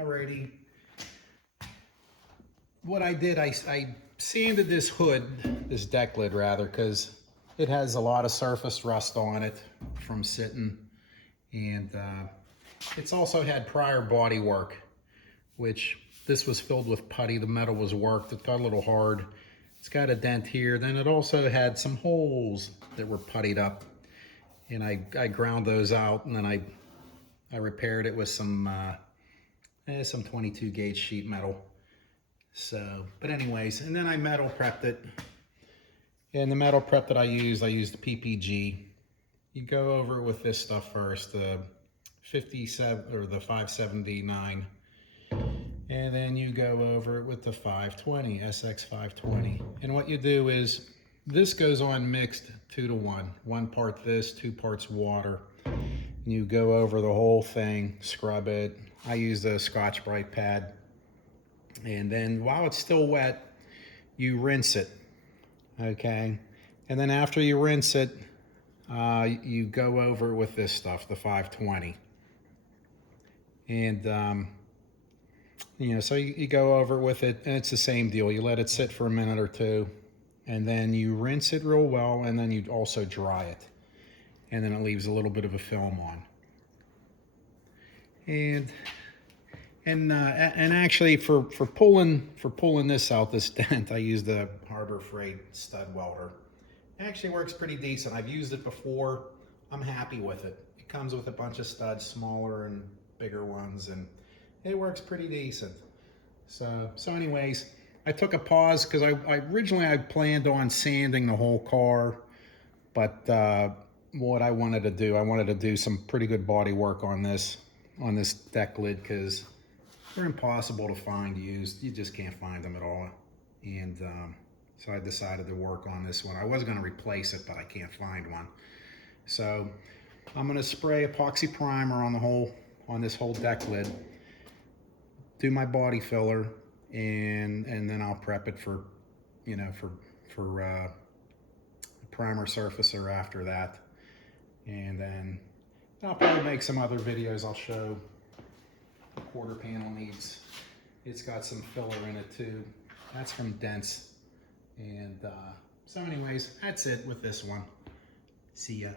Alrighty. What I did, I sanded this hood, this deck lid rather, because it has a lot of surface rust on it from sitting. And it's also had prior body work, which this was filled with putty. The metal was worked. It got a little hard. It's got a dent here. Then it also had some holes that were puttied up. And I ground those out, and then I repaired it with some 22 gauge sheet metal. So, but anyways, and then I metal prepped it. And the metal prep that I used the PPG. You go over it with this stuff first, the 57 or the 579, and then you go over it with the 520, SX 520. And what you do is this goes on mixed 2 to 1. 1 part this, 2 parts water. And you go over the whole thing, scrub it. I use the Scotch-Brite pad. And then while it's still wet, you rinse it, okay? And then after you rinse it, you go over with this stuff, the 520. And, you know, so you go over with it, and it's the same deal. You let it sit for a minute or two, and then you rinse it real well, and then you also dry it. And then it leaves a little bit of a film on. And actually for pulling this out, this dent, I used the Harbor Freight stud welder. It actually works pretty decent. I've used it before. I'm happy with it. It comes with a bunch of studs, smaller and bigger ones, and it works pretty decent. So anyways, I took a pause because I originally planned on sanding the whole car, but what I wanted to do some pretty good body work on this deck lid, because they're impossible to find used. You just can't find them at all. And so I decided to work on this one. I was going to replace it, but I can't find one. So I'm going to spray epoxy primer on this whole deck lid, do my body filler, and then I'll prep it for, you know, for primer surfacer after that. And then I'll probably make some other videos. I'll show the quarter panel needs. It's got some filler in it too. That's from Dents. And so anyways, that's it with this one. See ya.